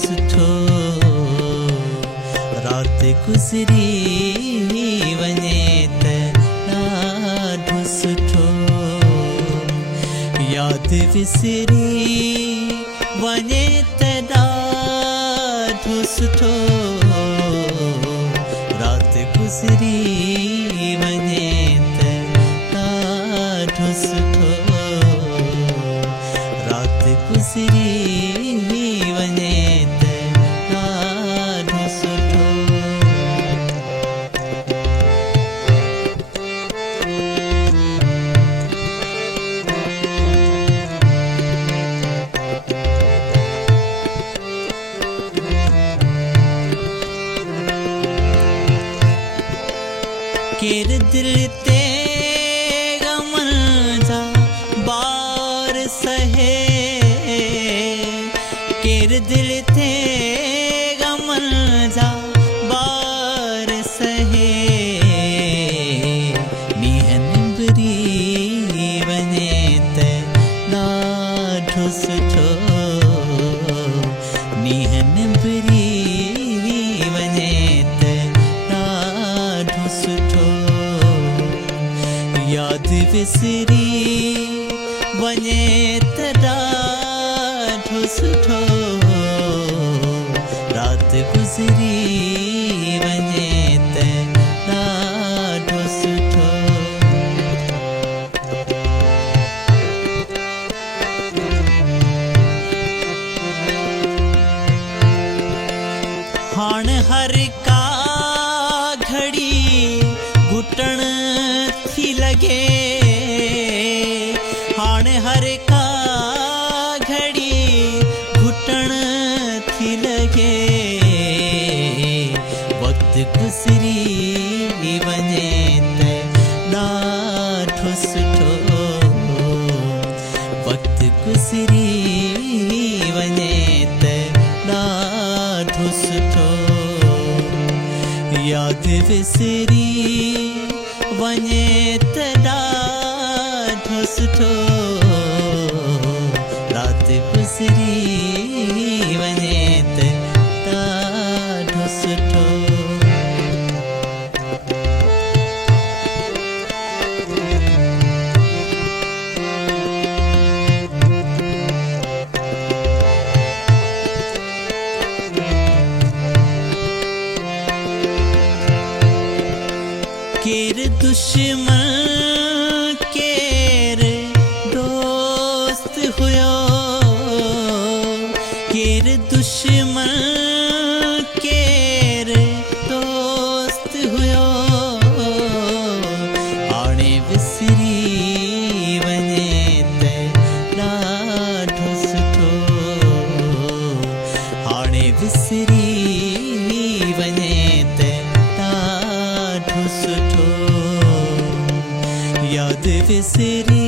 सुठो रात गुज़री वञे त ॾाढो सुठो यादि विसरी वञे त ॾाढो सुठो रात गुज़री वञे त ॾाढो सुठो रात गुज़री वञे त ॾाढो सुठो केर दिल ते ग़मनि जा बार सहे केर दिल ते ग़मनि जा बार सहे मींहं निंबरी वञे त ॾाढो सुठो मींहं निंबरी वञे त ॾाढो सुठो यादि विसरी वञे त ॾाढो सुठो रात गुज़री वञे त ॾाढो सुठो हाणे हर का घड़ी घुटण थी लॻे हाणे हर का घड़ी घुटण थी लॻे वक़्तु गुज़री वञे त ॾाढो सुठो वक़्तु गुज़री वञे त ॾाढो सुठो यादि विसरी वञे त ॾाढो सुठो रात गुज़री वञे त ॾाढो सुठो केर दुश्मन केर दोस्त हुयो केर दुश्मन केर दोस्त हुयो हाणे विसरी वञे त ॾाढो सुठो हाणे विसरी वञे त ॾाढो सुठो यादि विसरी